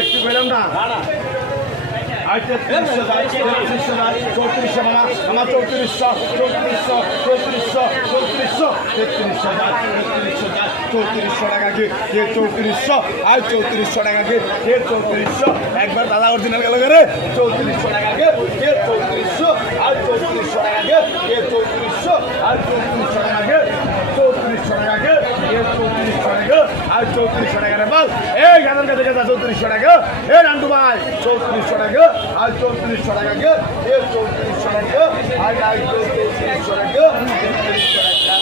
একটু পেলাম না আচ্ছা 34,000 মামা আমার 34,000 টাকা কে 3400 আর 3400 টাকা কে 3400 একবার দাদা অরিজিনাল গেল রে 3400 টাকা কে 3400 আর 3400 টাকা কে 3400 আর 3400 টাকা কে 3400 টাকা কে 3400 টাকা আর 3400 টাকা রে বল এই গানের কাছে 3400 টাকা এ নান্টু ভাই 3400 টাকা আর 3400 টাকা কে 3400 টাকা আর 3400 টাকা